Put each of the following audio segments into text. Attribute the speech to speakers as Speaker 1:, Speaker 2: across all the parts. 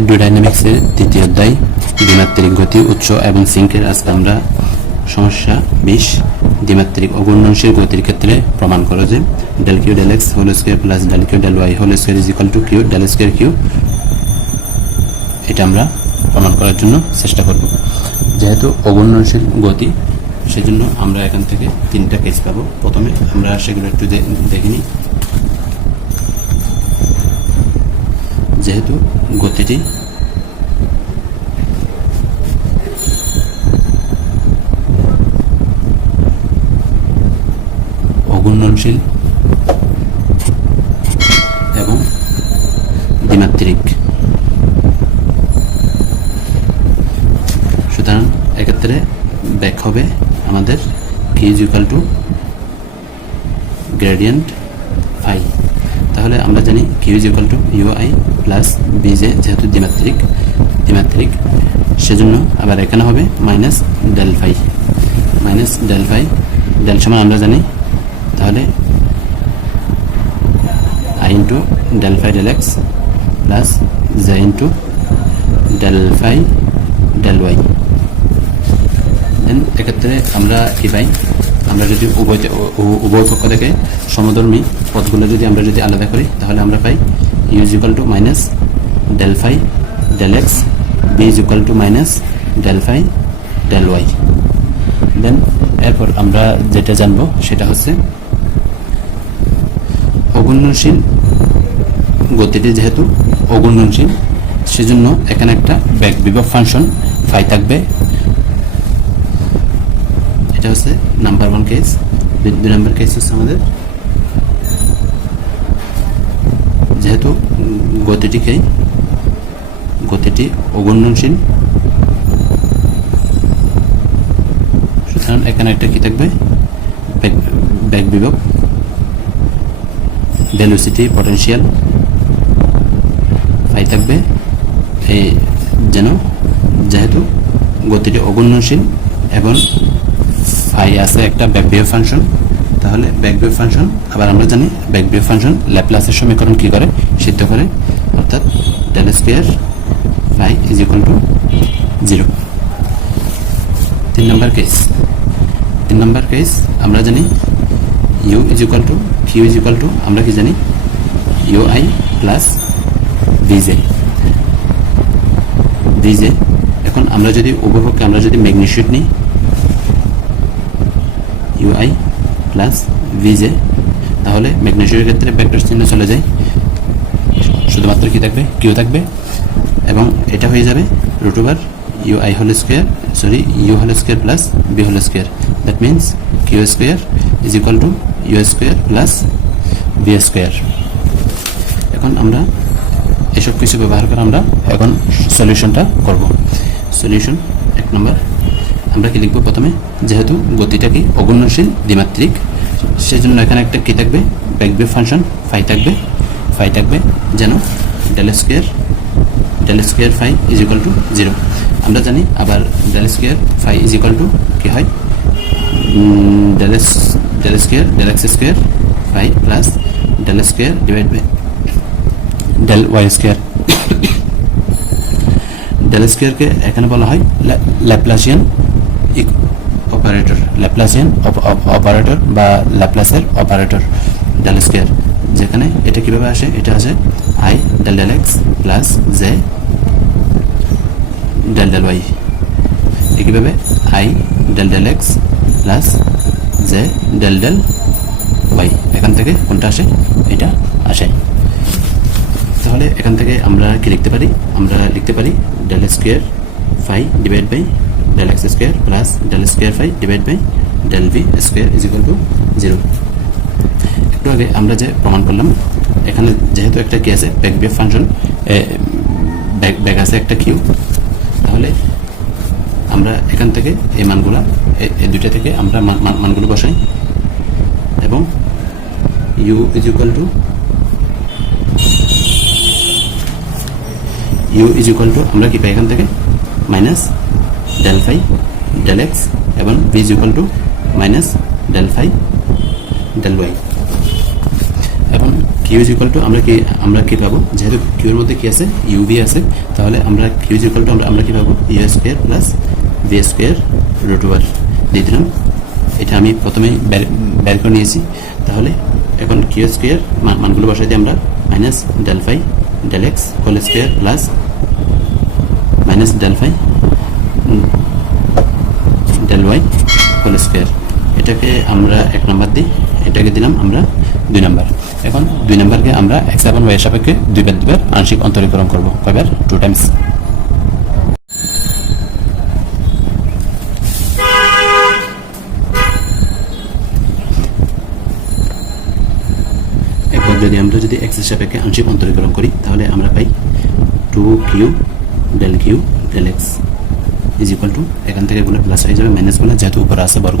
Speaker 1: হাইড্রোডাইনামিক্সের তৃতীয় অধ্যায়, দ্বিমাত্রিক গতি, উৎস এবং সিঙ্কের আজকে আমরা সমস্যা বিশ। দ্বিমাত্রিক অগুণনশীল গতির ক্ষেত্রে প্রমাণ করো যে del q del x whole square plus del q del y whole square is equal to q del square q এটা আমরা প্রমাণ করার জন্য চেষ্টা করব। যেহেতু অগুণনশীল গতি, সেজন্য আমরা এখান থেকে তিনটা কেস পাবো। প্রথমে আমরা সেগুলো একটু দে- দেখে নিই যেহেতু গতিটি অগুণনশীল এবং দ্বিমাত্রিক। সুতরাং এক্ষেত্রে ব্যাক হবে আমাদের কি ইজ টু গ্রেডিয়েন্ট তাহলে আমরা জানি q is equal to u i plus v j যেহেতু দ্বিমাত্রিক দ্বিমাত্রিক, সেজন্য আবার এখানে হবে minus del phi minus del phi del সমান আমরা জানি। তাহলে i into del phi del x plus j into del phi del y then এক্ষেত্রে আমরা কি পাই? আমরা যদি উভয় উভয় পক্ষ থেকে সমধর্মী পদগুলো যদি আমরা যদি আলাদা করি, তাহলে আমরা পাই u is equal to minus del phi del x v is equal to minus del phi del y then এরপর আমরা যেটা জানব, সেটা হচ্ছে অগুণনশীল গতিটি যেহেতু অগুণনশীল সেজন্য এখানে একটা ব্যাক বিভব ফাংশন ফাই থাকবে। এটা হচ্ছে নাম্বার ওয়ান কেস দুই নাম্বার কেস হচ্ছে আমাদের। যেহেতু গতিটিকে গতিটি অগুণনশীল সুতরাং এখানে একটা কি থাকবে? ব্যাক বিভব। ভেলোসিটি পটেনশিয়াল ফাই থাকবে। এই যেন, যেহেতু গতিটি অগুণনশীল এবং ফাই আছে একটা ব্যাকবিয় ফাংশন তাহলে ব্যাকবিয় ফাংশন আবার আমরা জানি ব্যাকবিয় ফাংশন ল্যাপলাসের সমীকরণ কি করে? সিদ্ধ করে, অর্থাৎ del square phi is equal to zero তিন নম্বর কেস তিন নম্বর কেস আমরা জানি u is equal to q is equal to আমরা কি জানি? ইউ আই প্লাস ভিজে ভিজে এখন আমরা যদি উভয়পক্ষে আমরা যদি ম্যাগনিটিউড নিই ইউআই প্লাস ভিজে তাহলে ম্যাগনেশিয়ার ক্ষেত্রে ভেক্টর চিহ্ন চলে যায়। শুধুমাত্র কি থাকবে? কিউ থাকবে। এবং এটা হয়ে যাবে root over u i whole square sorry u whole square plus v whole square that means q square is equal to u square plus v square এখন আমরা এসব কিছু ব্যবহার করে আমরা এখন সলিউশনটা করব। সলিউশন এক নম্বর আমরা কি লিখব প্রথমে? যেহেতু গতিটা কি অগুণনশীল, দ্বিমাত্রিক, সেজন্য এখানে একটা কি থাকবে? ব্যাকবে ফাংশন, ফাই থাকবে ফাই থাকবে যেন del square del square phi is equal to zero আমরা জানি আবার del square phi is equal to কি হয়? Del del square del x square phi plus del square divide by del y square del স্কোয়ারকে এখানে বলা হয় Laplacian operator Laplacian operator বা ল্যাপ্লাসের অপারেটর ডেল স্কোয়ার যেখানে এটা কীভাবে আসে? এটা আসে i del del x plus j del del y একইভাবে i del del x plus j del del y এখান থেকে কোনটা আসে? এটা আসে। তাহলে এখান থেকে আমরা কি লিখতে পারি? আমরা লিখতে পারি del square phi divide by del x square plus del square phi divide by del v square is equal to zero একটু আগে আমরা যে প্রমাণ করলাম, এখানে যেহেতু একটা কি আছে ব্যাক বিএফ ফাংশন ব্যাক আছে একটা কিউ তাহলে আমরা এখান থেকে এই মানগুলা এই দুইটা থেকে আমরা মান- মান- মানগুলো বসাই। এবং u is equal to u is equal to আমরা কি পাই এখান থেকে? Minus del phi del x এবং v is equal to minus del phi del y এবং কিউ ইজ ইকুয়াল টু আমরা কি আমরা কি পাবো? যেহেতু কিউ এর মধ্যে কি আছে? ইউবি আছে, তাহলে আমরা কিউ ইজ ইকুয়াল টু আমরা আমরা কি পাবো? U square plus v square root over দিয়ে দিলাম। এটা আমি প্রথমেই বের করে নিয়েছি। তাহলে এখন কিউ স্কোয়ার মানগুলো বসাই দিয়ে আমরা minus del phi del x whole square plus minus del phi del y whole square এটাকে আমরা এক নম্বর দিই, এটাকে দিলাম আমরা দুই নম্বর। এখন দুই নম্বরকে আমরা এক্স এবং ওয়াই সাপেক্ষে দুইবার দুইবার আংশিক অন্তরীকরণ করব কয়বার টু টাইমস যদি আমরা যদি এক্স সাপেক্ষে আংশিক অন্তরীকরণ করি, তাহলে আমরা পাই two q del q del x is equal to এখান থেকে গুলো প্লাস হয়ে যাবে মাইনাসগুলো যেহেতু উপরে আছে বর্গ।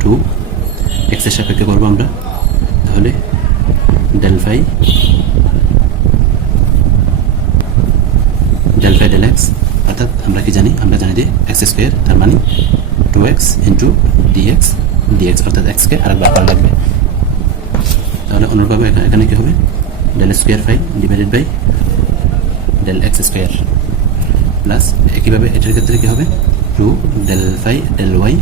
Speaker 1: টু এক্সের সাপেক্ষে করব আমরা। তাহলে ডেল ফাই ডেল এক্স অর্থাৎ আমরা কি জানি? আমরা জানি যে এক্স স্কোয়ার তার মানে two x into d x d x অর্থাৎ এক্সকে আরেকবার লাগবে। তাহলে এখানে এখানে কি হবে? Del square phi divided by del x square plus একইভাবে এটার ক্ষেত্রে কি হবে? Two del phi del y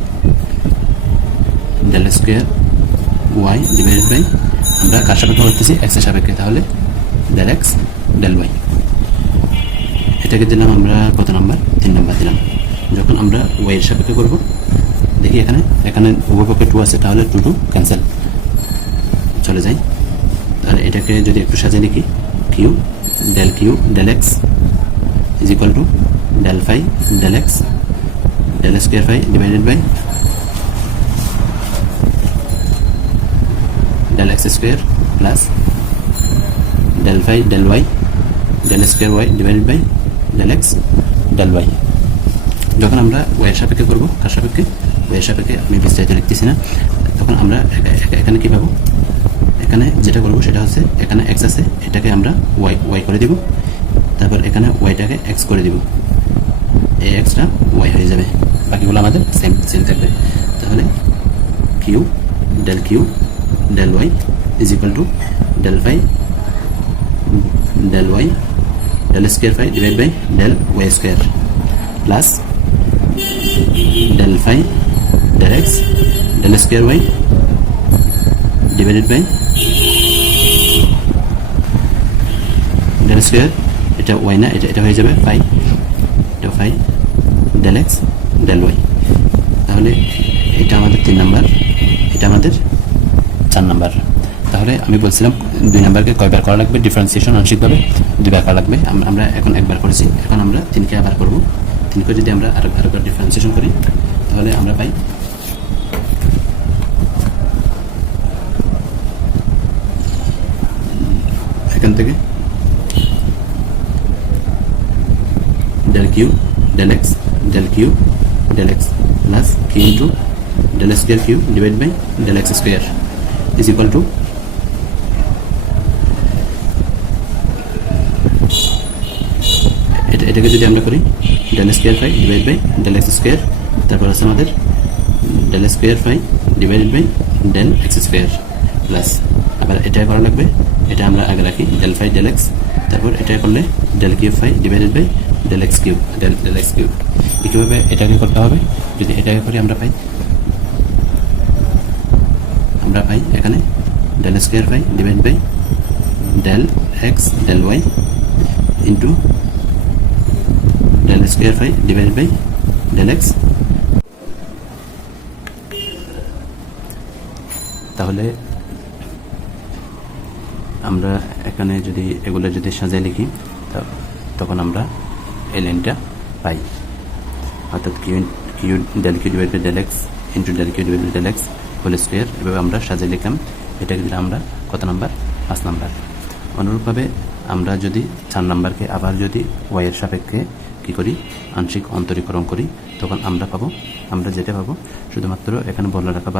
Speaker 1: del square y divided by আমরা কার সাপেক্ষে করতেছি? এক্সের সাপেক্ষে। তাহলে ডেল এক্স ডেল ওয়াই এটাকে দিলাম আমরা কত নাম্বার তিন নাম্বার দিলাম। যখন আমরা ওয়াইয়ের সাপেক্ষে করব, দেখি এখানে এখানে উভয়পক্ষে টু আছে, তাহলে টু টু ক্যান্সেল চলে যাই। তাহলে এটাকে যদি একটু সাজিয়ে লিখি q del q del x is equal to del phi del x del square phi divided by del x square plus del phi del y del square y divided by del x del y যখন আমরা ওয়ের সাপেক্ষে করব কার সাপেক্ষে ওয়ের সাপেক্ষে আমি বিস্তারিত লিখতেছি না, তখন আমরা এখানে কী পাবো? এখানে যেটা করব সেটা হচ্ছে এখানে এক্স আছে, এটাকে আমরা ওয়াই ওয়াই করে দিব। তারপর এখানে ওয়াইটাকে এক্স করে দিব। এই এক্সটা ওয়াই হয়ে যাবে। বাকিগুলো আমাদের সেম সেম থাকবে। তাহলে q del q del y is equal to del phi del y del square phi divide by del y square plus del phi del x del square y divided by del square এটা y না, এটা এটা হয়ে যাবে phi এটা phi del x del y তাহলে এটা আমাদের তিন নাম্বার, এটা আমাদের চার নাম্বার। তাহলে আমি বলছিলাম দুই নাম্বারকে কয়বার করা লাগবে ডিফারেন্সিয়েশন আংশিকভাবে দুইবার করা লাগবে। আমরা এখন একবার করেছি, এখন আমরা তিনকে আবার করব। তিনকে যদি আমরা আরও আরেকবার ডিফারেন্সিয়েশন করি, তাহলে আমরা পাই এখান থেকে q del x del q del x plus q into del square q divide by del x square is equal to এটা, এটাকে যদি আমরা করি del square phi divide by del x square তারপর আছে আমাদের del square phi divided by del x square plus আবার এটা করা লাগবে, এটা আমরা আগে রাখি ডেল ফাই ডেল এক্স তারপর এটা করলে del cube phi divided by del x cube del del x cube একইভাবে এটাকে করতে হবে? যদি এটাকে করি, আমরা পাই। আমরা পাই এখানে del square pi divide by del x del y into del square pi divide by del x তাহলে আমরা এখানে যদি এগুলো যদি সাজায় লিখি তখন আমরা এই লাইনটা পাই অর্থাৎ q q del q divide by del x into del q divide by del x whole square এভাবে আমরা সাজিয়ে লিখলাম। এটাকে দিলে আমরা কত নাম্বার পাঁচ নাম্বার অনুরূপভাবে আমরা যদি চার নাম্বারকে আবার যদি ওয়াইয়ের সাপেক্ষে কী করি? আংশিক অন্তরীকরণ করি, তখন আমরা পাবো, আমরা যেটা পাবো, শুধুমাত্র এখানে বলে রাখা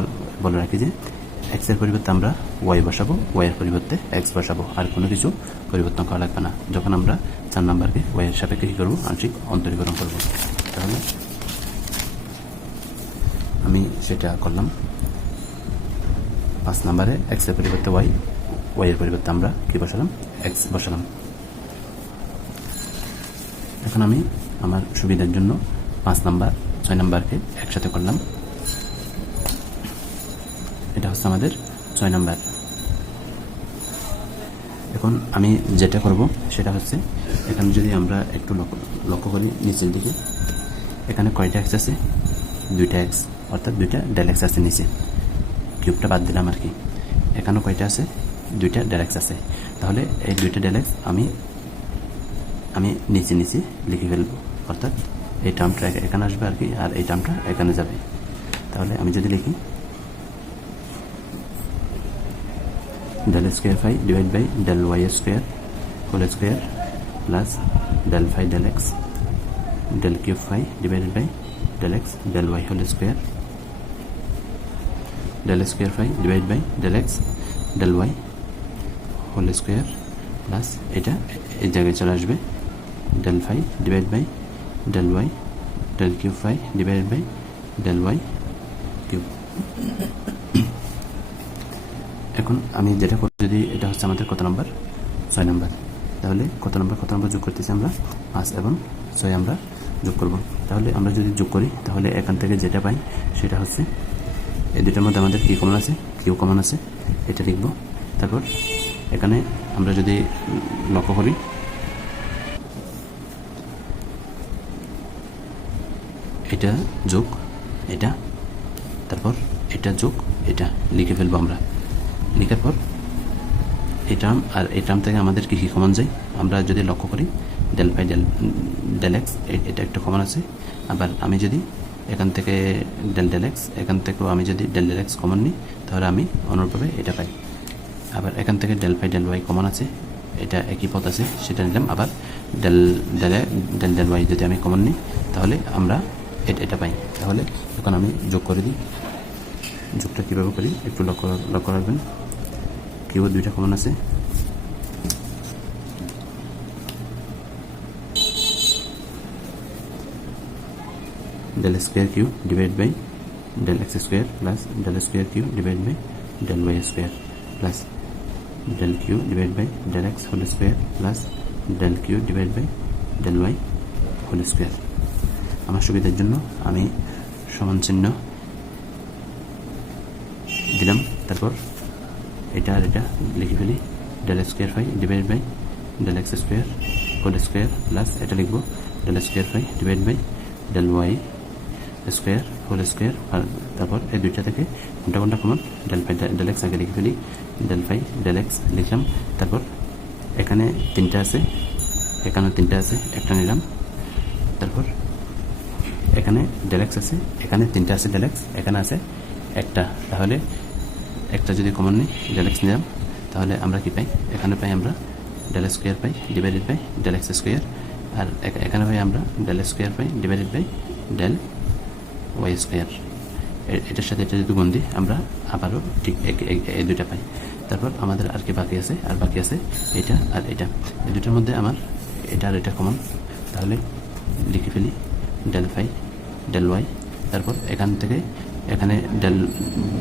Speaker 1: বলে রাখি যে এক্সের পরিবর্তে আমরা ওয়াই বসাবো ওয়াইয়ের পরিবর্তে এক্স বসাবো। আর কোনো কিছু পরিবর্তন করা লাগবে না। যখন আমরা চার নাম্বারকে ওয়াইয়ের সাপেক্ষে কী করব? আংশিক অন্তরীকরণ করব। তাহলে আমি সেটা করলাম। পাঁচ নাম্বারে এক্সের পরিবর্তে ওয়াই ওয়াই এর পরিবর্তে আমরা কি বসালাম? এক্স বসালাম। এখন আমি আমার সুবিধার জন্য পাঁচ নাম্বার, ছয় নাম্বারকে একসাথে করলাম। আমাদের, ছয় নাম্বার। এখন আমি যেটা করব, সেটা হচ্ছে, এখানে যদি আমরা একটু লক্ষ্য করি নিচের দিকে, এখানে কয়টা এক্স আছে? দুইটা এক্স অর্থাৎ দুইটা ডেল এক্স আছে নিচে। কিউবটা বাদ দিলাম আর কি। এখানেও কয়টা আছে? দুইটা ডেল এক্স আছে। তাহলে এই দুইটা ডেল এক্স আমি আমি নিচে নিচে লিখে ফেলব। অর্থাৎ এই টার্মটা এখানে আসবে আর কি, আর এই টার্মটা এখানে যাবে। তাহলে আমি যদি লিখি del square phi divided by del y square whole square plus del phi del x del cube phi divided by del x del y whole square del square phi divided by del x del y whole square plus এটা এই জায়গায় চলে আসবে del phi divided by del y del cube phi divided by del y cube এখন আমি যেটা করব যদি এটা হচ্ছে আমাদের কত নম্বর? ছয় নম্বর। তাহলে কত নম্বর কত নম্বর যোগ করতেছি আমরা? পাঁচ এবং ছয় আমরা যোগ করব। তাহলে আমরা যদি যোগ করি, তাহলে এখান থেকে যেটা পাই, সেটা হচ্ছে, এই দুটার মধ্যে আমাদের কী কমন আছে? কিউ কমন আছে? এটা লিখব। তারপর এখানে আমরা যদি লক্ষ্য করি, এটা যোগ, এটা, তারপর এটা যোগ, এটা লিখে ফেলব আমরা। লেখার পর এই টার্ম আর এই টার্ম থেকে আমাদের কী কী কমন যায়, আমরা যদি লক্ষ্য করি del pi del del x এটা একটা কমন আছে। আবার আমি যদি এখান থেকে ডেল ডেল এক্স এখান থেকেও আমি যদি ডেল ডেল এক্স কমন নিই, তাহলে আমি অনুরূপভাবে এটা পাই। আবার এখান থেকে del pi del y common আছে, এটা একই পথ আছে, সেটা নিলাম। আবার del del del del y যদি আমি কমন নিই, তাহলে আমরা এটা পাই। তাহলে এখন আমি যোগ করে দিই। যোগটা কীভাবে করি, একটু লক্ষ্য লক্ষ্য রাখবেন। কেবল দুইটা কমন আছে। Del square q divide by del x square plus del square q divide by del y square plus del q divide by del x whole square plus del q divide by del y whole square আমার সুবিধার জন্য আমি সমান চিহ্ন দিলাম, তারপর এটা আর এটা, লিখে ফেলি। Del square phi divide by del x square whole square plus এটা লিখব। Del square phi divide by del y square whole square আর তারপর এই দুইটা থেকে কোনটা কোনটা common del phi del x আগে লিখে ফেলি। ডেল ফাই ডেল এক্স লিখলাম। তারপর এখানে তিনটা আছে, এখানেও তিনটা আছে, একটা নিলাম। তারপর এখানে ডেলেক্স আছে, এখানে তিনটা আছে ডেলেক্স এখানে আছে একটা। তাহলে একটা যদি কমন নিই ডেলেক্স নিলাম। তাহলে আমরা কি পাই? এখানে পাই আমরা del square pi divided by del x square আর এখানে পাই আমরা del square pi divided by del y square এটার সাথে এটা যদি গুণ দিই, আমরা আবারও ঠিক এই দুইটা পাই। তারপর আমাদের আর কি বাকি আছে? আর বাকি আছে এটা আর এটা। এই দুটার মধ্যে আমার এটা আর এটা কমন তাহলে লিখে ফেলি ডেল ফাই ডেল ওয়াই তারপর এখান থেকে এখানে ডেল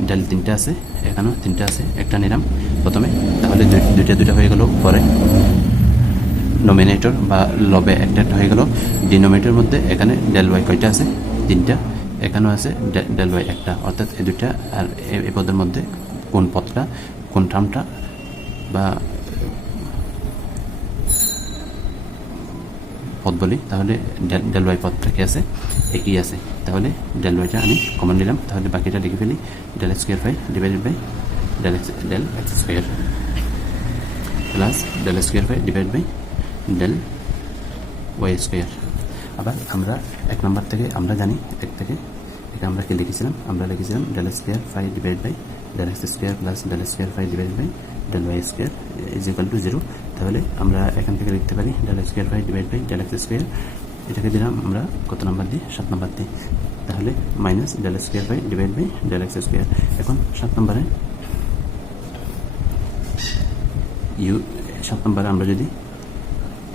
Speaker 1: ডেল তিনটা আছে, এখানেও তিনটা আছে, একটা নিলাম প্রথমে, তাহলে দুই- দুইটা দুইটা হয়ে গেল পরে। নমিনেটর বা লবে একটা একটা হয়ে গেল। ডিনোমিনেটর মধ্যে এখানে ডেল ওয়াই কয়টা আছে? তিনটা। এখানেও আছে ডেল ওয়াই একটা। অর্থাৎ এই দুইটা আর এই পদের মধ্যে কোন পদটা, কোন টার্মটা বা পদ বলি, তাহলে ডেল ওয়াই পদটা কি আছে একই আছে। তাহলে ডেল ওয়াইটা আমি কমন নিলাম, তাহলে বাকিটা লিখে ফেলি, del x square phi divided by del x del x square. Plus del square by divide by del y square. আবার আমরা এক নম্বর থেকে, আমরা জানি, এক থেকে, এটা আমরা কি লিখেছিলাম? আমরা লিখেছিলাম del square phi divide by del x square plus del square phi divide by del y square is equal to zero তাহলে আমরা এখান থেকে লিখতে পারি del square phi divide by del x square এটাকে দিলাম আমরা কত নাম্বার দিই? সাত নাম্বার দিই। তাহলে minus del square by divide by del x square এখন সাত নম্বরে ইউ সাত নম্বরে আমরা যদি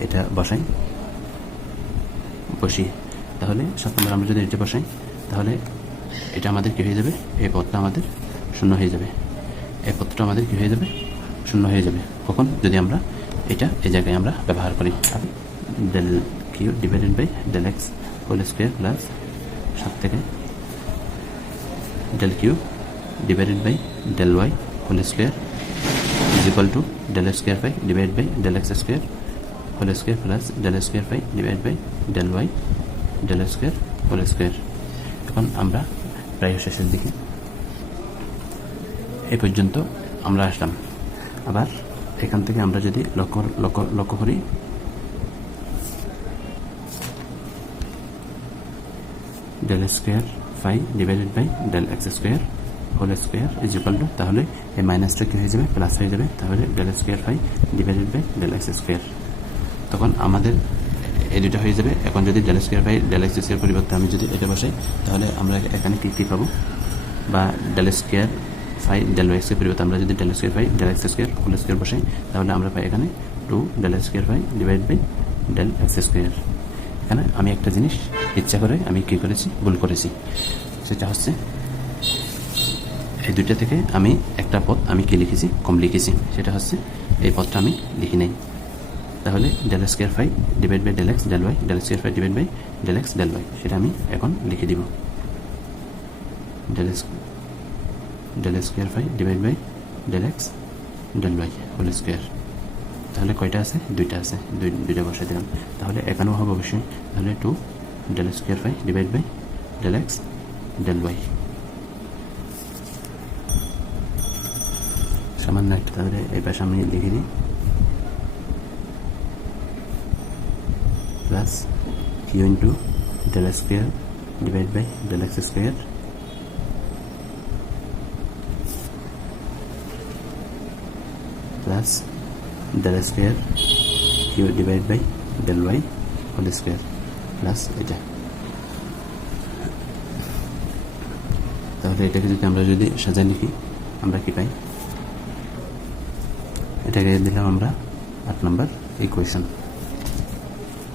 Speaker 1: এটা বসাই বসি তাহলে সাত নম্বর আমরা যদি এটা বসাই, তাহলে এটা আমাদের কী হয়ে যাবে? এই পথটা আমাদের শূন্য হয়ে যাবে। এই পথটা আমাদের কী হয়ে যাবে? শূন্য হয়ে যাবে। কখন? যদি আমরা এটা এই জায়গায় আমরা ব্যবহার করি। Del q divided by del x whole square plus সাত থেকে del q divided by del y whole square is equal to del square phi divided by del x square whole square plus del square phi divided by del y del square whole square এখন আমরা প্রায় শেষের দিকে। এ পর্যন্ত আমরা আসলাম। আবার এখান থেকে আমরা যদি লক্ষ্য লক্ষ্য লক্ষ্য করি। Del square phi divided by del x square whole square is equal to তাহলে এই মাইনাসটা কী হয়ে যাবে? প্লাস হয়ে যাবে। তাহলে del square phi divided by del x square তখন আমাদের এই দুটো হয়ে যাবে। এখন যদি del square by del x square পরিবর্তে আমি যদি এটা বসাই, তাহলে আমরা এখানে কী কী পাবো? বা ডেল স্কোয়ার ফাই ডেল এক্সের পরিবর্তে আমরা যদি del square phi del x square whole square বসাই, তাহলে আমরা পাই এখানে two del square phi divide by del x square এখানে আমি একটা জিনিস ইচ্ছা করে আমি কী করেছি? ভুল করেছি। সেটা হচ্ছে এই দুইটা থেকে আমি একটা পথ আমি কি লিখেছি? কম লিখেছি। সেটা হচ্ছে এই পথটা আমি লিখি নাই। তাহলে del square phi divide by del x del y del square phi divide by del x del y সেটা আমি এখন লিখে দিব। Del del square phi divide by del x del y whole square তাহলে কয়টা আছে? দুইটা আছে। দুই, দুইটা বসাই দিলাম। তাহলে এখানেও হবে অবশ্যই। তাহলে two del square phi divide by del x del y সামান্য একটা তাহলে এই পাশে আমি লিখে দিই। Plus q into del square divide by del x square plus del square q divide by del y whole square plus এটা তাহলে এটাকে যদি আমরা যদি সাজায় লিখি, আমরা কি পাই? এটাকে দিলাম আমরা আট নম্বর ইকুয়েশন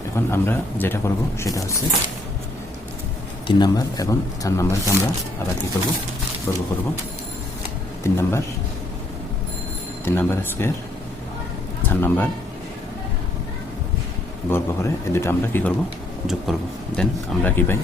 Speaker 1: এখন আমরা যেটা করব সেটা হচ্ছে তিন নাম্বার এবং চার নাম্বারকে আমরা আবার কী করব? বর্গ করব। তিন নাম্বার তিন নাম্বার স্কোয়ার চার নাম্বার, বর্গ করে এই দুটো আমরা কী করব? যোগ করব। দেন আমরা কী পাই?